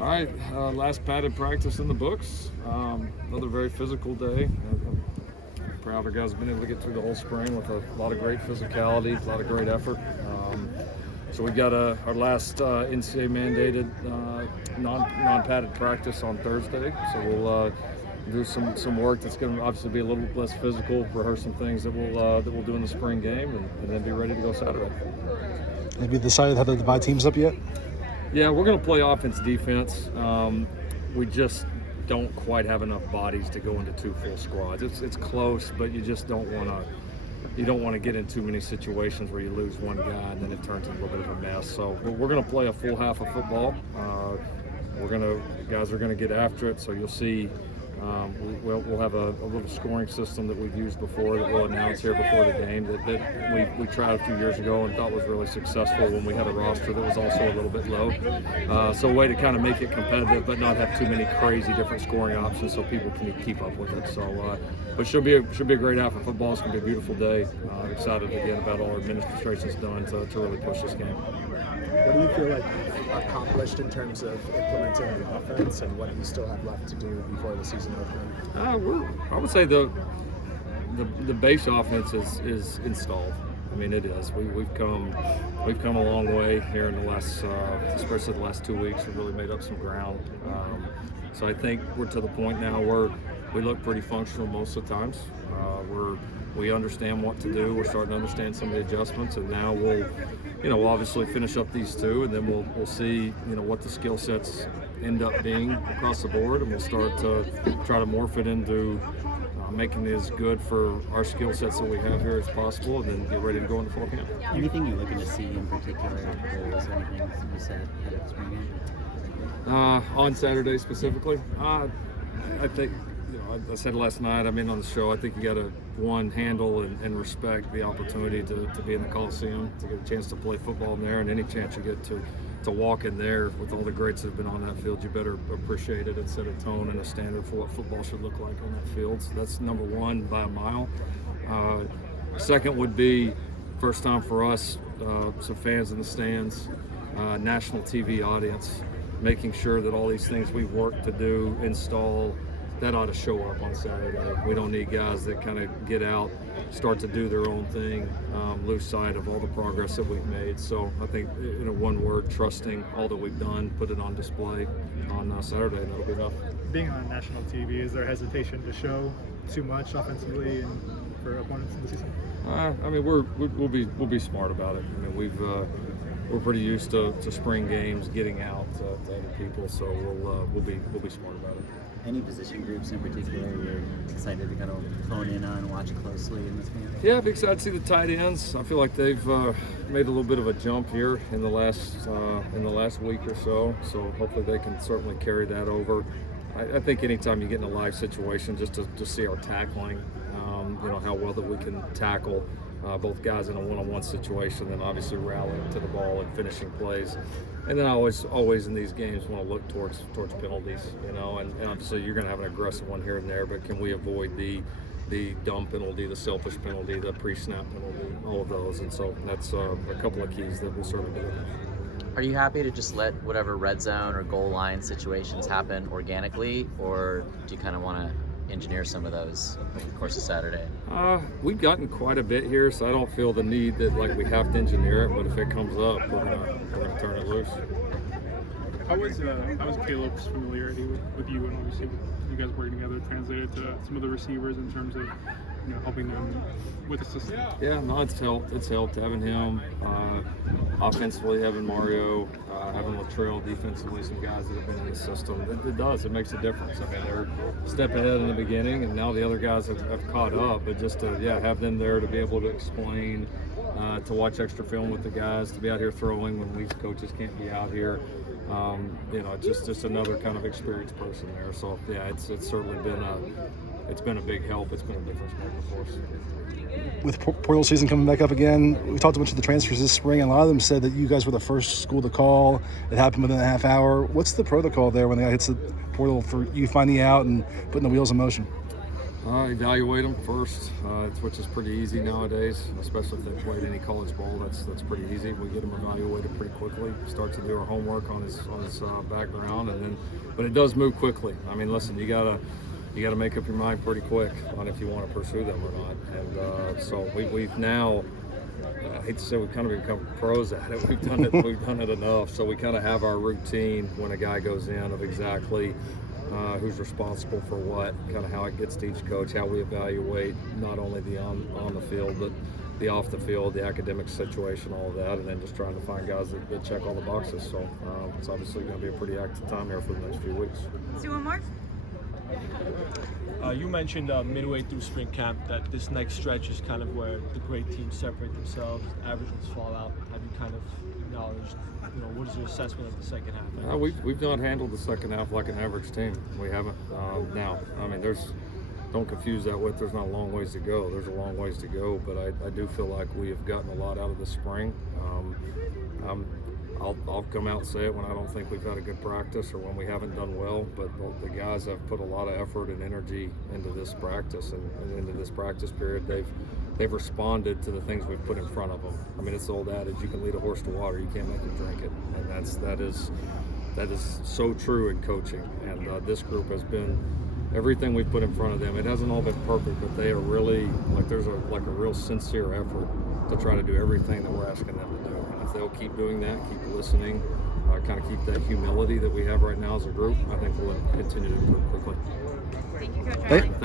All right, last padded practice in the books. Another very physical day. I'm proud our guys have been able to get through the whole spring with a lot of great physicality, a lot of great effort. So we got our last NCAA mandated non-padded practice on Thursday. So we'll do some work that's going to obviously be a little less physical, rehearse some things that we'll do in the spring game, and then be ready to go Saturday. Have you decided how to divide teams up yet? Yeah, we're going to play offense, defense. We just don't quite have enough bodies to go into two full squads. It's close, but you just don't want to get in too many situations where you lose one guy and then it turns into a little bit of a mess. So we're going to play a full half of football. Guys are going to get after it. So you'll see. We'll have a little scoring system that we've used before that we'll announce here before the game that we tried a few years ago and thought was really successful when we had a roster that was also a little bit low. So a way to kind of make it competitive but not have too many crazy different scoring options so people can keep up with it. So, but should be a great half of football. It's going to be a beautiful day. I'm excited again about all our administration's done to really push this game. What do you feel like you've accomplished in terms of implementing the offense, and what do you still have left to do before the season opens? I would say the base offense is installed. I mean, it is. We've come a long way here in the last, especially the last 2 weeks. We've really made up some ground. So I think we're to the point now where we look pretty functional most of the times. We understand what to do. We're starting to understand some of the adjustments, and now we'll obviously finish up these two, and then we'll see, what the skill sets end up being across the board, and we'll start to try to morph it into making it as good for our skill sets that we have here as possible, and then get ready to go into fall camp. Anything you're looking to see in particular, goals, anything you said ahead of the spring game? On Saturday specifically, I think. I said last night, on the show, I think you got to, handle and respect the opportunity to be in the Coliseum, to get a chance to play football in there, and any chance you get to walk in there with all the greats that have been on that field, you better appreciate it and set a tone and a standard for what football should look like on that field. So that's number one by a mile. Second would be first time for us, some fans in the stands, national TV audience, making sure that all these things we've worked to do, install, that ought to show up on Saturday. We don't need guys that kind of get out, start to do their own thing, lose sight of all the progress that we've made. So I think, one word, trusting all that we've done, put it on display on Saturday, and that'll be enough. Being on national TV, is there hesitation to show too much offensively and for opponents in the season? We'll be smart about it. We're pretty used to spring games getting out to other people, so we'll be smart about it. Any position groups in particular you're excited to kind of hone in on, watch closely in this game? Yeah, I'm excited to see the tight ends. I feel like they've made a little bit of a jump here in the last week or so. So hopefully they can certainly carry that over. I think anytime you get in a live situation, just to see our tackling, how well that we can tackle both guys in a one-on-one situation, then obviously rallying to the ball and finishing plays. And then I always in these games want to look towards penalties, and obviously you're going to have an aggressive one here and there, but can we avoid the dumb penalty, the selfish penalty, the pre-snap penalty, all of those? And so that's a couple of keys that we'll certainly do. Are you happy to just let whatever red zone or goal line situations happen organically, or do you kind of want to engineer some of those over the course of Saturday? We've gotten quite a bit here, so I don't feel the need that we have to engineer it. But if it comes up, we're gonna turn it loose. How was Caleb's familiarity with you, and obviously you guys working together translated to some of the receivers in terms of helping them with the system? Yeah, no, it's helped having him offensively, having Mario, having Latrell defensively, some guys that have been in the system. It makes a difference. They're a step ahead in the beginning, and now the other guys have caught up. But just to have them there to be able to explain, to watch extra film with the guys, to be out here throwing when these coaches can't be out here. Just another kind of experienced person there. So it's certainly been a big help. It's been a difference maker for us. With portal season coming back up again, we talked a bunch of the transfers this spring, and a lot of them said that you guys were the first school to call. It happened within a half hour. What's the protocol there when the guy hits the portal for you finding out and putting the wheels in motion? Evaluate them first, which is pretty easy nowadays, especially if they played any college ball. That's pretty easy. We get them evaluated pretty quickly. Start to do our homework on his background, and then, but it does move quickly. I mean, listen, you gotta make up your mind pretty quick on if you want to pursue them or not. And so we've now. I hate to say we've kind of become pros at it. We've done it enough. So we kind of have our routine when a guy goes in of exactly who's responsible for what, kind of how it gets to each coach, how we evaluate not only the on the field, but the off the field, the academic situation, all of that, and then just trying to find guys that check all the boxes. So it's obviously going to be a pretty active time here for the next few weeks. Let's do one more. You mentioned midway through spring camp that this next stretch is kind of where the great teams separate themselves, average ones fall out. Have you kind of acknowledged, what is your assessment of the second half? We've not handled the second half like an average team. We haven't. Now, I mean, don't confuse that with there's not a long ways to go. There's a long ways to go, but I do feel like we have gotten a lot out of the spring. I'll come out and say it when I don't think we've had a good practice or when we haven't done well, but the guys have put a lot of effort and energy into this practice and into this practice period. They've responded to the things we've put in front of them. I mean, it's the old adage, you can lead a horse to water, you can't make him drink it. And that is so true in coaching. And this group has been everything we've put in front of them. It hasn't all been perfect, but they are really, there's a real sincere effort to try to do everything that we're asking them to do. And if they'll keep doing that, keep listening, kind of keep that humility that we have right now as a group, I think we'll continue to improve quickly. Thank you, Coach Riley. Thank